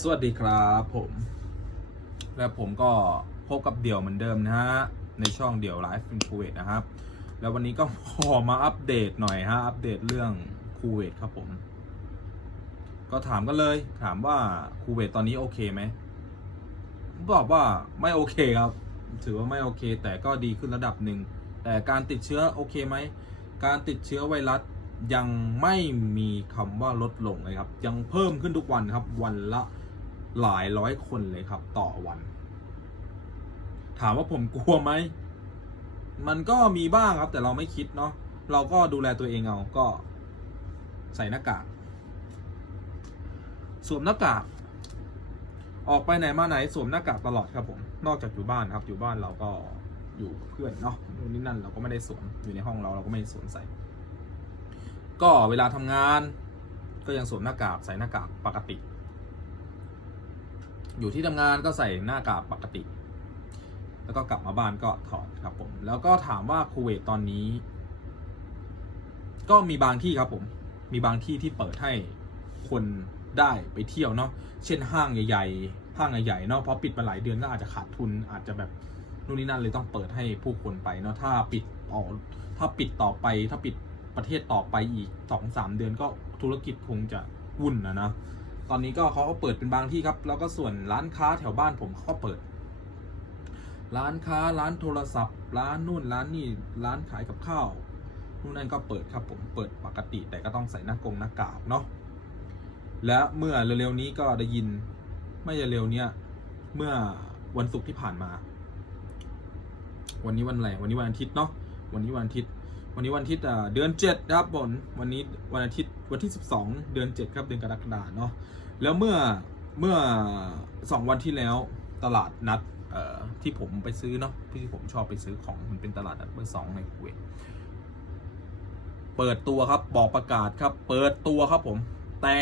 สวัสดีครับผม และผมก็พบกับเดี่ยวเหมือนเดิมนะฮะ ในช่องเดี่ยวไลฟ์เป็นคูเวตนะครับ แล้ววันนี้ก็ขอมาอัปเดตหน่อยฮะ อัปเดตเรื่องคูเวตครับผม ก็ถามกันเลย ถามว่าคูเวตตอนนี้โอเคไหมบอกว่าไม่โอเคครับ ถือว่าไม่โอเค แต่ก็ดีขึ้นระดับหนึ่ง แต่การติดเชื้อโอเคไหม การติดเชื้อไวรัสยังไม่มีคำว่าลดลงเลยครับ ยังเพิ่มขึ้นทุกวันครับวันละ หลายร้อยคนเลยครับ ต่อวัน ถามว่าผมกลัวไหม มันก็มีบ้างครับ แต่เราไม่คิดเนาะเราก็ดูแลตัวเองเอาก็ใส่หน้ากากสวมหน้ากากออกไปไหนมาไหนสวมหน้ากากตลอดครับผม นอกจากอยู่บ้านครับ อยู่บ้านเราก็อยู่กับเพื่อนเนาะนู่นนี่นั่นเราก็ไม่ได้สวมอยู่ในห้องเราเราก็ไม่ได้สวมใส่ ก็เวลาทำงาน ก็ยังสวมหน้ากากใส่หน้ากากปกติ อยู่ที่ทำงานก็ใส่หน้ากากปกติ แล้วก็กลับมาบ้านก็ถอดครับผม แล้วก็ถามว่าคูเวตตอนนี้ ก็มีบางที่ครับผม มีบางที่ที่เปิดให้คนได้ไปเที่ยวเนาะ เช่นห้างใหญ่ ๆ ห้างใหญ่ๆเนาะเพราะปิดมาหลายเดือนก็อาจจะขาดทุน อาจจะแบบนู่นนี่นั่นเลยต้องเปิดให้ผู้คนไปเนาะ ถ้าปิดอ๋อถ้าปิดต่อไป ถ้าปิดประเทศต่อไปอีกสองสามเดือนก็ธุรกิจคงจะวุ่นนะนะ ตอนนี้ก็เขาก็เปิดเป็นบางที่ครับ แล้วก็ส่วนร้านค้าแถวบ้านผมเขาก็เปิด ร้านค้าร้านโทรศัพท์ ร้านนู่นร้านนี่ร้านขายกับข้าวนู่นนั่นก็เปิดครับผมเปิดปกติแต่ก็ต้องใส่หน้ากงหน้ากากเนาะและเมื่อเร็วๆนี้ก็ได้ยินไม่เร็วๆเนี้ยเมื่อวันศุกร์ที่ผ่านมา วันนี้วันอะไรวันนี้วันอาทิตย์เนาะวันนี้วันอาทิตย์ วันนี้วันอาทิตย์อ่เดือนเจ็ดครับผมวันนี้วันอาทิตย์วันที่สิบสองเดือนเจ็ดครับเดือนกรกฎาเนาะแล้วเมื่อเมื่อสองวันที่แล้วตลาดนัดที่ผมไปซื้อเนาะที่ผมชอบไปซื้อของมันเป็นตลาดนัดเบอร์สองในคูเวตเปิดตัวครับบอกประกาศครับ เปิดตัวครับผมแต่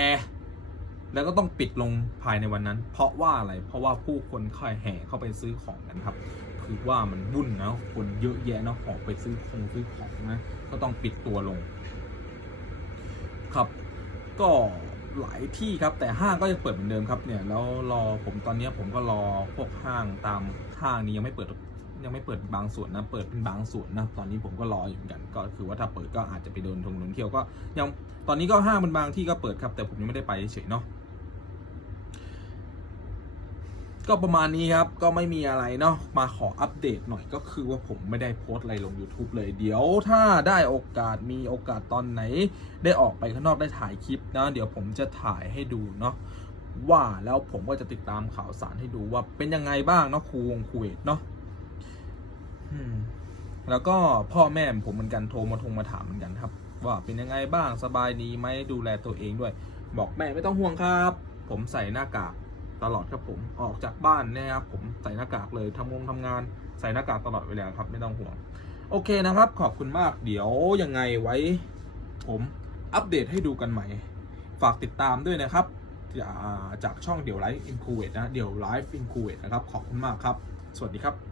แล้วก็ต้องปิดลงภายในวันนั้น เพราะว่าอะไรเพราะว่าผู้คนค่อยแห่เข้าไปซื้อของกันครับ คือว่ามันวุ่นนะคนเยอะแยะเนาะออกไปซื้อของซื้อของนะก็ต้องปิดตัวลง ครับ ก็หลายที่ครับ แต่ห้างก็ยังเปิดเหมือนเดิมครับเนี่ย แล้วรอผมตอนนี้ผมก็รอพวกห้างตามห้างนี้ยังไม่เปิดยังไม่เปิดบางส่วนนะเปิดเป็นบางส่วนนะตอนนี้ผมก็รออยู่เหมือนกัน ก็คือว่าถ้าเปิดก็อาจจะไปเดินทงเดินเที่ยวก็ยังตอนนี้ก็ห้างเป็นบางที่ก็เปิดครับ แต่ผมยังไม่ได้ไปเฉยเนาะ ก็ประมาณนี้ครับ ก็ไม่มีอะไรเนาะมาขออัปเดตหน่อยก็คือว่าผมไม่ได้โพสต์อะไรลง YouTube เลย เดี๋ยวถ้าได้โอกาสมีโอกาสตอนไหน ได้ออกไปข้างนอกได้ถ่ายคลิปนะ เดี๋ยวผมจะถ่ายให้ดูเนาะว่าแล้วผมก็จะติดตามข่าวสารให้ดูว่าเป็นยังไงบ้างเนาะครูวงคูเวตเนาะแล้วก็พ่อแม่ผมเหมือนกันโทรมาทงมาถามเหมือนกันครับ ว่าเป็นยังไงบ้างสบายดีไหมดูแลตัวเองด้วย บอกแม่ไม่ต้องห่วงครับ ผมใส่หน้ากาก ตลอดครับผมออกจากบ้านนะครับผมใส่หน้ากากเลยทำงงทำงานใส่หน้ากากตลอดเวลาครับไม่ต้องห่วงโอเคนะครับ ขอบคุณมากเดี๋ยวยังไงไว้ ผมอัปเดตให้ดูกันใหม่ ฝากติดตามด้วยนะครับ จากจากช่องเดี๋ยวไลฟ์อินคูเวตนะเดี๋ยวไลฟ์อินคูเวตนะครับ ขอบคุณมากครับ สวัสดีครับ